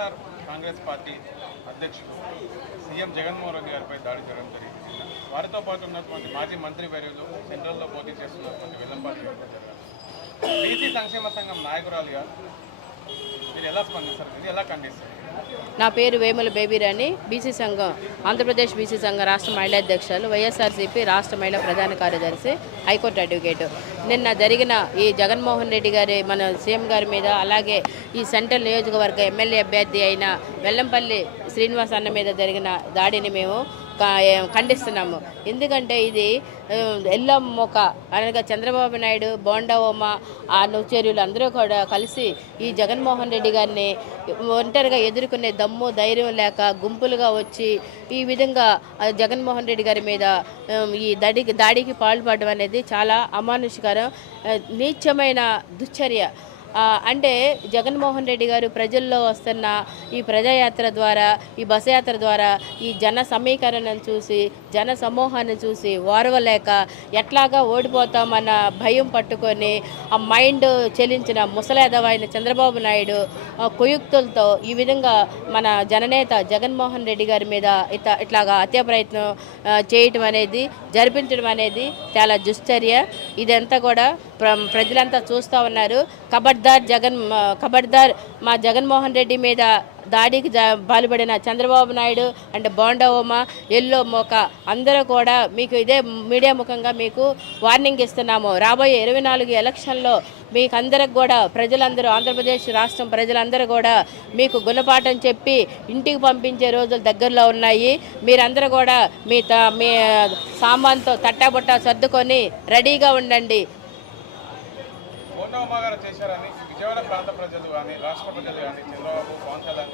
Congress party అధ్యక్షుడు CM Jaganmohan Reddy గారిపై దాడి జరగడం జరిగింది. వారితో పాటు ఉన్నటువంటి మాజీ మంత్రి వర్యులు సెంట్రల్లో పోటీ చేస్తున్నటువంటి వెల్లంపల్లి బీసీ సంక్షేమ సంఘం నాయకురాలుగా మీరు ఎలా స్పందిస్తారు, ఇది ఎలా ఖండిస్తారు? నా పేరు వేముల బేబీరాణి, బీసీ సంఘం ఆంధ్రప్రదేశ్ బీసీ సంఘం రాష్ట్ర మహిళా అధ్యక్షులు, వైఎస్ఆర్సీపీ రాష్ట్ర మహిళా ప్రధాన కార్యదర్శి, హైకోర్టు అడ్వకేటు. నిన్న జరిగిన ఈ జగన్మోహన్ రెడ్డి గారి మన సీఎం గారి మీద, అలాగే ఈ సెంట్రల్ నియోజకవర్గ ఎమ్మెల్యే అభ్యర్థి అయిన వెల్లంపల్లి శ్రీనివాస్ అన్న మీద జరిగిన దాడిని మేము ఖండిస్తున్నాము. ఎందుకంటే ఇది ఎల్లమ్మొక అనగా చంద్రబాబు నాయుడు, బోండా ఓమ, ఆ అనుచరులు అందరూ కూడా కలిసి ఈ జగన్మోహన్ రెడ్డి గారిని ఒంటరిగా ఎదుర్కొనే దమ్ము ధైర్యం లేక గుంపులుగా వచ్చి ఈ విధంగా జగన్మోహన్ రెడ్డి గారి మీద ఈ దాడికి పాల్పడడం అనేది చాలా అమానుషికరం, నీచమైన దుశ్చర్య. అంటే జగన్మోహన్ రెడ్డి గారు ప్రజల్లో వస్తున్న ఈ ప్రజాయాత్ర ద్వారా, ఈ బస్ యాత్ర ద్వారా ఈ జన సమీకరణను చూసి, జన సమూహాన్ని చూసి ఓర్వలేక ఎట్లాగా ఓడిపోతామన్న భయం పట్టుకొని ఆ మైండ్ చెలించిన ముసలేదవైన చంద్రబాబు నాయుడు కుయుక్తులతో ఈ విధంగా మన జననేత జగన్మోహన్ రెడ్డి గారి మీద ఇట్లాగా హత్యా ప్రయత్నం చేయటం అనేది, జరిపించడం అనేది చాలా దుశ్చర్య. ఇదంతా కూడా ప్రజలంతా చూస్తూ ఉన్నారు. ఖబర్దార్ మా జగన్మోహన్ రెడ్డి మీద దాడికి పాల్పడిన చంద్రబాబు నాయుడు అండ్ బోండా ఓమ, ఎల్లో మోక అందరూ కూడా మీకు ఇదే మీడియా ముఖంగా మీకు వార్నింగ్ ఇస్తున్నాము. రాబోయే 24 ఎలక్షన్లో మీకు అందరికి కూడా ప్రజలందరూ, ఆంధ్రప్రదేశ్ రాష్ట్రం ప్రజలందరూ కూడా మీకు గుణపాఠం చెప్పి ఇంటికి పంపించే రోజులు దగ్గరలో ఉన్నాయి. మీరందరూ కూడా మీ సామాన్తో తట్టాబుట్టా సర్దుకొని రెడీగా ఉండండి. చేశారని విజయవాడ ప్రాంత ప్రజలు కానీ రాష్ట్ర ప్రజలు కానీ చంద్రబాబు పవన్ కళ్యాణ్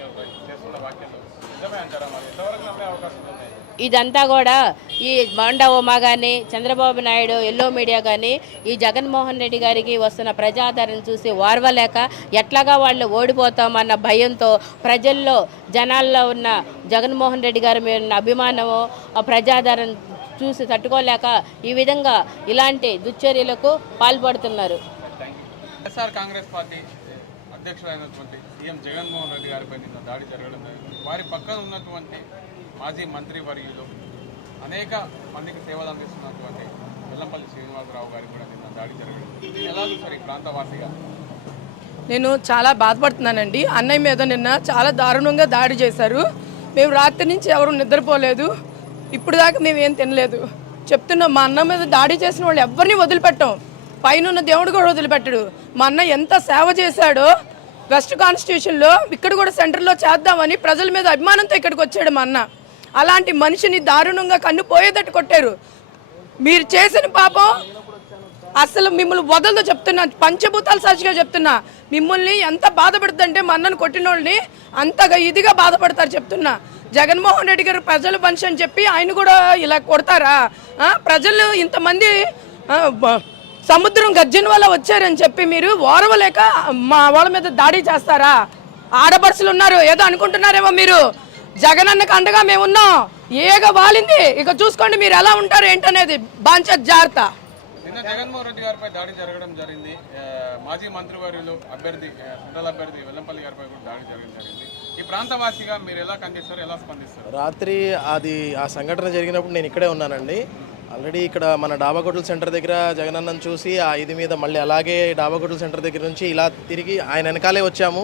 చేస్తున్న వ్యాఖ్యలు నిజమే అంటారా? మరి ఎంతవరకు నమ్మే అవకాశం ఉన్నాయి? ఇదంతా కూడా ఈ బోండా ఓమా కానీ, చంద్రబాబు నాయుడు, ఎల్లో మీడియా కానీ ఈ జగన్మోహన్ రెడ్డి గారికి వస్తున్న ప్రజాదరణ చూసి ఓర్వలేక ఎట్లాగా వాళ్ళు ఓడిపోతామన్న భయంతో ప్రజల్లో, జనాల్లో ఉన్న జగన్మోహన్ రెడ్డి గారి మీద ఉన్న అభిమానము, ప్రజాదరణ చూసి తట్టుకోలేక ఈ విధంగా ఇలాంటి దుశ్చర్యలకు పాల్పడుతున్నారు. వైఎస్ఆర్ కాంగ్రెస్ పార్టీ అధ్యక్షుడైనటువంటి సీఎం జగన్మోహన్ రెడ్డి గారిపై నిన్న దాడి జరగడం జరిగింది. వారి పక్కన ఉన్నటువంటి మాజీ మంత్రి వర్యులు, అనేక మందికి సేవలు అందిస్తున్నటువంటి వెల్లంపల్లి శ్రీనివాసరావు గారికి కూడా నిన్న దాడి జరగడం. దీన్ని ఎలా చూస్తారు ఈ ప్రాంతవాసిగా? నేను చాలా బాధపడుతున్నానండి. అన్నయ్య మీద నిన్న చాలా దారుణంగా దాడి చేశారు. మేము రాత్రి నుంచి ఎవరు నిద్రపోలేదు, ఇప్పుడు దాకా మేము ఏం తినలేదు. చెప్తున్నాం, మా అన్న మీద దాడి చేసిన వాళ్ళు ఎవరిని వదిలిపెట్టాం, పైన దేవుడు కూడా వదిలిపెట్టడు. మా అన్న ఎంత సేవ చేశాడో వెస్ట్ కాన్స్టిట్యూషన్లో, ఇక్కడ కూడా సెంటర్లో చేద్దామని ప్రజల మీద అభిమానంతో ఇక్కడికి వచ్చాడు మా అన్న. అలాంటి మనిషిని దారుణంగా కన్ను పోయేటట్టు కొట్టారు. మీరు చేసిన పాపం అసలు మిమ్మల్ని వదలదో చెప్తున్నా, పంచభూతాల సాక్షిగా చెప్తున్నా. మిమ్మల్ని ఎంత బాధపడుతుందంటే మా అన్నను కొట్టిన వాళ్ళని అంతగా ఇదిగా బాధపడతారు చెప్తున్నా. జగన్మోహన్ రెడ్డి గారు ప్రజల మనిషి అని చెప్పి ఆయన కూడా ఇలా కొడతారా? ప్రజలు ఇంతమంది సముద్రం గర్జన వల్ల వచ్చారని చెప్పి మీరు ఓర్వలేక మా వాళ్ళ మీద దాడి చేస్తారా? ఆడపడుచులు ఉన్నారు, ఏదో అనుకుంటున్నారేమో మీరు. జగనన్నకు అండగా మేమున్నాం. ఏగా వాలింది, ఇక చూసుకోండి మీరు ఎలా ఉంటారు ఏంటనేది. బాంచత్ జాగ్రత్త. నిన్న జగన్మోహన్ రెడ్డి గారిపై దాడి జరగడం జరిగింది. మాజీ మంత్రివర్యులు అభ్యర్థి, సెంట్రల్ అభ్యర్థి వెల్లంపల్లి గారిపై కూడా దాడి జరగడం జరిగింది. ఈ ప్రాంతవాసిగా మీరు ఎలా ఖండిస్తారు, ఎలా స్పందిస్తారు? రాత్రి ఆ సంఘటన జరిగినప్పుడు నేను ఇక్కడే ఉన్నానండి. ఆల్రెడీ ఇక్కడ మన డాబాకోటల సెంటర్ దగ్గర జగనన్నను చూసి ఆ ఇది మీద మళ్ళీ అలాగే డాబాకోటల సెంటర్ దగ్గర నుంచి ఇలా తిరిగి ఆయన వెనకాలే వచ్చాము.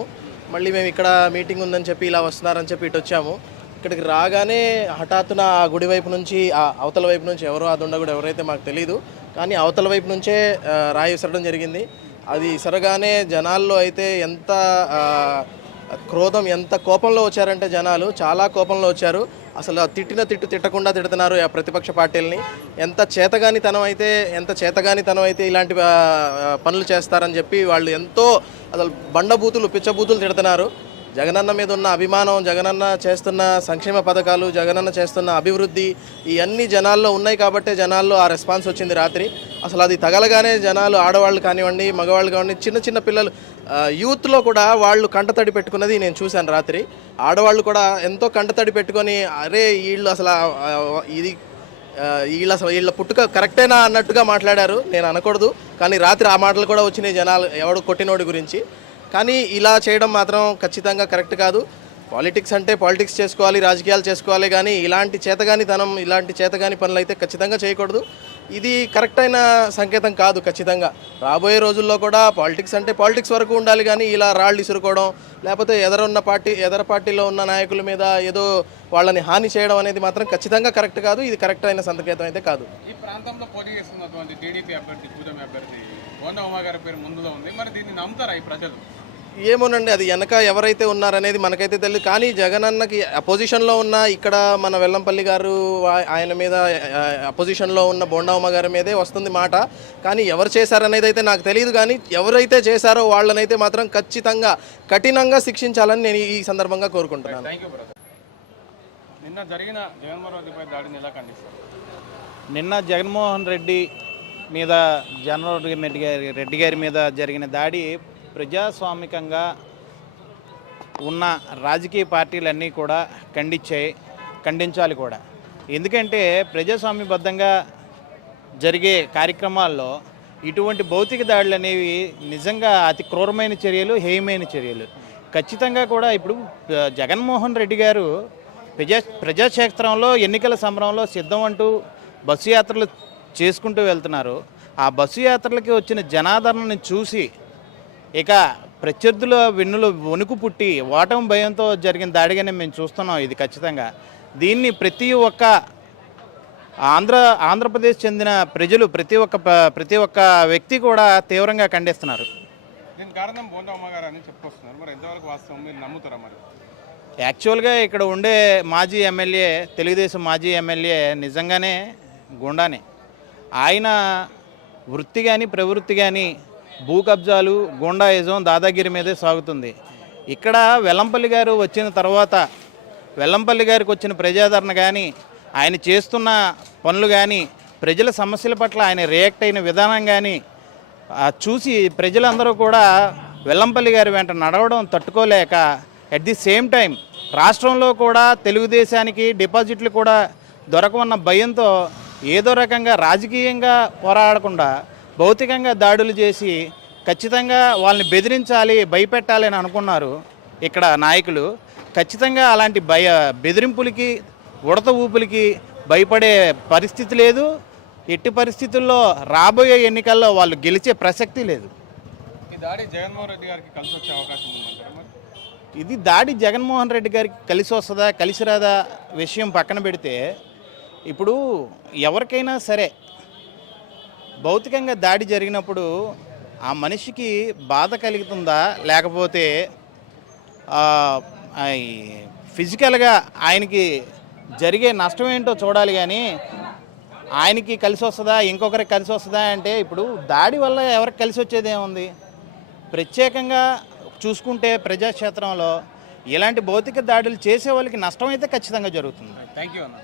మళ్ళీ మేము ఇక్కడ మీటింగ్ ఉందని చెప్పి ఇలా వస్తున్నారని చెప్పి ఇటు వచ్చాము. ఇక్కడికి రాగానే హఠాత్తున ఆ గుడి వైపు నుంచి, ఆ అవతల వైపు నుంచి ఎవరో ఆ దుండగుడు ఎవరైతే మాకు తెలియదు, కానీ అవతల వైపు నుంచే రాయి విసరడం జరిగింది. అది ఇసరగానే జనాల్లో అయితే ఎంత క్రోధం, ఎంత కోపంలో వచ్చారంటే జనాలు చాలా కోపంలో వచ్చారు. అసలు తిట్టకుండా తిడుతున్నారు ఆ ప్రతిపక్ష పార్టీలని. ఎంత చేతగానితనం అయితే ఇలాంటి పనులు చేస్తారని చెప్పి వాళ్ళు ఎంతో అసలు బండబూతులు, పిచ్చబూతులు తిడుతున్నారు. జగనన్న మీద ఉన్న అభిమానం, జగనన్న చేస్తున్న సంక్షేమ పథకాలు, జగనన్న చేస్తున్న అభివృద్ధి ఇవన్నీ జనాల్లో ఉన్నాయి కాబట్టే జనాల్లో ఆ రెస్పాన్స్ వచ్చింది రాత్రి. అసలు అది తగలగానే జనాలు, ఆడవాళ్ళు కానివ్వండి, మగవాళ్ళు కానివ్వండి, చిన్న పిల్లలు, యూత్లో కూడా వాళ్ళు కంటతడి పెట్టుకున్నది నేను చూశాను రాత్రి. ఆడవాళ్ళు కూడా ఎంతో కంటతడి పెట్టుకొని, అరే వీళ్ళు అసలు వీళ్ళ పుట్టుక కరెక్టేనా అన్నట్టుగా మాట్లాడారు. నేను అనకూడదు, కానీ రాత్రి ఆ మాటలు కూడా వచ్చినాయి జనాలు, ఎవడు కొట్టినోడి గురించి. కానీ ఇలా చేయడం మాత్రం ఖచ్చితంగా కరెక్ట్ కాదు. పాలిటిక్స్ అంటే పాలిటిక్స్ చేసుకోవాలి, రాజకీయాలు చేసుకోవాలి, కానీ ఇలాంటి చేతగానితనం, ఇలాంటి చేతగాని పనులు అయితే ఖచ్చితంగా చేయకూడదు. ఇది కరెక్ట్ అయిన సంకేతం కాదు. ఖచ్చితంగా రాబోయే రోజుల్లో కూడా పాలిటిక్స్ అంటే పాలిటిక్స్ వరకు ఉండాలి, కానీ ఇలా రాళ్ళు ఇసురుకోవడం, లేకపోతే ఎదర పార్టీలో ఉన్న నాయకుల మీద ఏదో వాళ్ళని హాని చేయడం అనేది మాత్రం ఖచ్చితంగా కరెక్ట్ కాదు. ఇది కరెక్ట్ అయిన సంకేతం అయితే కాదు. ఈ ప్రాంతంలో పోటీ చేస్తున్నటువంటి టీడీపీ అభ్యర్థి కూటమి అభ్యర్థి బోండా ఉమా గారి పేరు ముందులో ఉంది. మరి దీన్ని నమ్ముతారా ఈ ప్రజలు? ఏమోనండి, అది వెనక ఎవరైతే ఉన్నారనేది మనకైతే తెలియదు. కానీ జగన్ అన్నకి అపోజిషన్లో ఉన్న ఇక్కడ మన వెల్లంపల్లి గారు ఆయన మీద, అపోజిషన్లో ఉన్న బోండా ఉమ్మ గారి మీదే వస్తుంది మాట. కానీ ఎవరు చేశారనేది అయితే నాకు తెలియదు. కానీ ఎవరైతే చేశారో వాళ్ళనైతే మాత్రం ఖచ్చితంగా కఠినంగా శిక్షించాలని నేను ఈ సందర్భంగా కోరుకుంటున్నాను. Thank you brother. నిన్న జరిగిన జగన్మోహన్ రెడ్డిపై దాడిని ఎలా ఖండిస్తారు? నిన్న జగన్మోహన్ రెడ్డి మీద రెడ్డి గారి మీద జరిగిన దాడి ప్రజాస్వామికంగా ఉన్న రాజకీయ పార్టీలన్నీ కూడా ఖండించాలి కూడా. ఎందుకంటే ప్రజాస్వామ్యబద్ధంగా జరిగే కార్యక్రమాల్లో ఇటువంటి భౌతిక దాడులు అనేవి నిజంగా అతి క్రూరమైన చర్యలు, హేయమైన చర్యలు. ఖచ్చితంగా కూడా ఇప్పుడు జగన్మోహన్ రెడ్డి గారు ప్రజాక్షేత్రంలో ఎన్నికల సమరంలో సిద్ధం అంటూ బస్సు యాత్రలు చేసుకుంటూ వెళ్తున్నారు. ఆ బస్సు యాత్రలకి వచ్చిన జనాదరణని చూసి ఇక ప్రత్యర్థుల వెన్నులో వణుకు పుట్టి ఓటమి భయంతో జరిగిన దాడిగానే మేము చూస్తున్నాం. ఇది ఖచ్చితంగా దీన్ని ప్రతి ఒక్క ఆంధ్రప్రదేశ్ చెందిన ప్రజలు, ప్రతి ఒక్క వ్యక్తి కూడా తీవ్రంగా ఖండిస్తున్నారు. దీని కారణం బోండా ఉమా గారు అని చెప్పుకొస్తున్నారు. మరి ఎంతవరకు వాస్తవం, మీరు నమ్ముతారా? మరి యాక్చువల్గా ఇక్కడ ఉండే మాజీ ఎమ్మెల్యే, తెలుగుదేశం మాజీ ఎమ్మెల్యే నిజంగానే గుండానే. ఆయన వృత్తి కానీ ప్రవృత్తి కానీ భూ కబ్జాలు, గుండాయిజం, దాదాగిరి మీదే సాగుతుంది. ఇక్కడ వెల్లంపల్లి గారు వచ్చిన తర్వాత వెల్లంపల్లి గారికి వచ్చిన ప్రజాదరణ కానీ, ఆయన చేస్తున్న పనులు కానీ, ప్రజల సమస్యల పట్ల ఆయన రియాక్ట్ అయిన విధానం కానీ చూసి ప్రజలందరూ కూడా వెల్లంపల్లి గారి వెంట నడవడం తట్టుకోలేక, అట్ ది సేమ్ టైం రాష్ట్రంలో కూడా తెలుగుదేశానికి డిపాజిట్లు కూడా దొరకవన్న భయంతో ఏదో రకంగా రాజకీయంగా పోరాడకుండా భౌతికంగా దాడులు చేసి ఖచ్చితంగా వాళ్ళని బెదిరించాలి, భయపెట్టాలి అని అనుకున్నారు ఇక్కడ నాయకులు. ఖచ్చితంగా అలాంటి బెదిరింపులకి, ఉడత ఊపులకి భయపడే పరిస్థితి లేదు. ఎట్టి పరిస్థితుల్లో రాబోయే ఎన్నికల్లో వాళ్ళు గెలిచే ప్రసక్తి లేదు. ఈ దాడి జగన్మోహన్ రెడ్డి గారికి కలిసి వచ్చే అవకాశం ఉందంటారా? మరి ఇది దాడి జగన్మోహన్ రెడ్డి గారికి కలిసి వస్తుందా, కలిసి రాదా విషయం పక్కన పెడితే, ఇప్పుడు ఎవరికైనా సరే భౌతికంగా దాడి జరిగినప్పుడు ఆ మనిషికి బాధ కలుగుతుందా, లేకపోతే ఫిజికల్గా ఆయనకి జరిగే నష్టం ఏంటో చూడాలి. కానీ ఆయనకి కలిసి వస్తుందా, ఇంకొకరికి కలిసి వస్తుందా అంటే, ఇప్పుడు దాడి వల్ల ఎవరికి కలిసి వచ్చేది ఏముంది? ప్రత్యేకంగా చూసుకుంటే ప్రజాక్షేత్రంలో ఇలాంటి భౌతిక దాడులు చేసే వాళ్ళకి నష్టం అయితే ఖచ్చితంగా జరుగుతుంది. థ్యాంక్ యూ అన్న.